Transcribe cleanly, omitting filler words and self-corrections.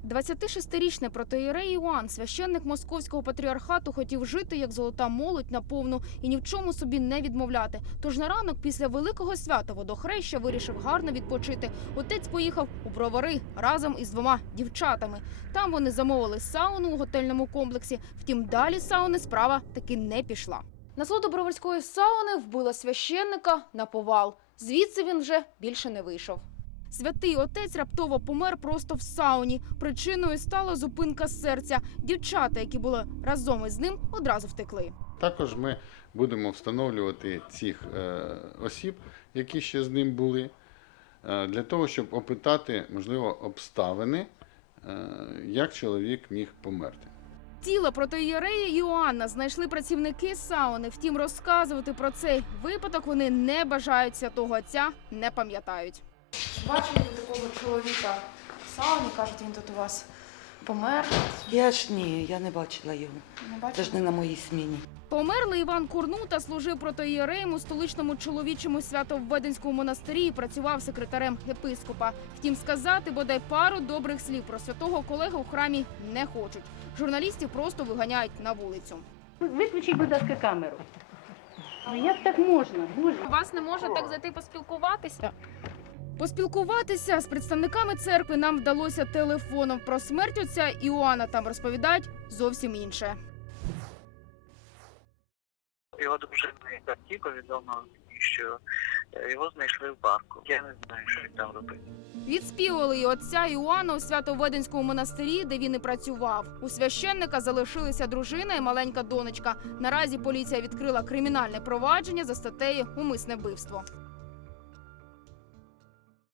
26-річний протоієрей Іоанн, священник Московського патріархату, хотів жити як золота молодь наповну і ні в чому собі не відмовляти. Тож на ранок після великого свята Водохреща вирішив гарно відпочити. Отець поїхав у Бровари разом із 2 дівчатами. Там вони замовили сауну у готельному комплексі. Втім, далі сауни справа таки не пішла. Насолоду броварської сауни вбила священника наповал. Звідси він вже більше не вийшов. Святий отець раптово помер просто в сауні. Причиною стала зупинка серця. Дівчата, які були разом із ним, одразу втекли. Також ми будемо встановлювати цих осіб, які ще з ним були, для того, щоб опитати, можливо, обставини, як чоловік міг померти. Тіло протоієрея Іоанна знайшли працівники сауни. Втім, розказувати про цей випадок вони не бажають, святого отця не пам'ятають. Бачили такого чоловіка в сауні, кажуть, він тут у вас помер. Я не бачила його. Не бачили? Це ж не на моїй сміні. Померлий Іван Курнута служив протоієреєм у столичному чоловічому Свято-Введенському монастирі і працював секретарем єпископа. Втім, сказати бодай пару добрих слів про святого колегу в храмі не хочуть. Журналістів просто виганяють на вулицю. Виключіть, будь ласка, камеру. Ну як так можна? Боже. У вас не можна так зайти поспілкуватися? Поспілкуватися з представниками церкви нам вдалося телефоном. Про смерть отця Іоанна там розповідають зовсім інше. Його дружини батьки повідомили, що його знайшли в парку. Я не знаю, що він там робив. Відспівали і отця Іоанна у Свято-Введенському монастирі, де він і працював. У священника залишилися дружина і маленька донечка. Наразі поліція відкрила кримінальне провадження за статтею «Умисне вбивство».